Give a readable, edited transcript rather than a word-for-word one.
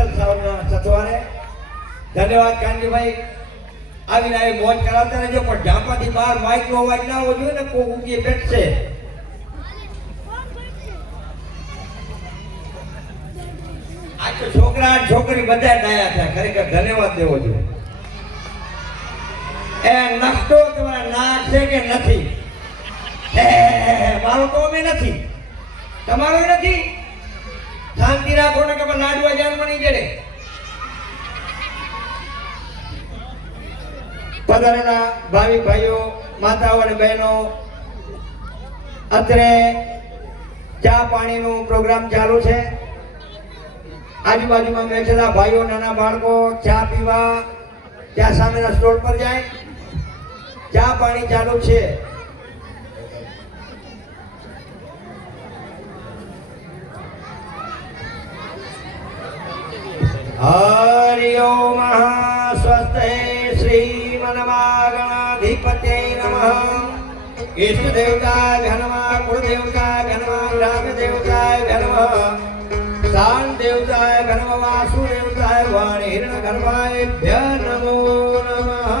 શીતલ સાવના સથવારે ધન્યવાદ કાનજીભાઈ આવીને આવી મોજ કરાવતા રહેજો પણ ઝાંપાથી બહાર માઇકનો અવાજ ના આવવો જોઈએ ને કોઈ ઊંઘી બેઠશે આજ તો છોકરા અને છોકરી બધા ડાયા થયા ખરેખર ધન્યવાદ દેવો જોઈએ એ નખતો તમારા નાક છે કે નથી મારો તો અમે નથી તમારો નથી શાંતિ રાખો ને કે લાડવા જાનમાં નહીં જડે પધારેલા ભાવિક ભાઈઓ માતાઓ અને બહેનો અત્રે ચા પાણીનો પ્રોગ્રામ ચાલુ છે આજુબાજુમાં બેઠેલા ભાઈઓ નાના બાળકો ચા પીવા ત્યાં સામેના સ્ટોલ પર જાય ચા પાણી ચાલુ છે हरि ओम स्वस्ते श्रीमन्महागणाधिपतये नमः इष्ट देवताय नमः कुल देवताय नमः ग्राम देवताय नमः शांत देवताय नमः वासु देवताय वाणी हिरण गर्भाय नमः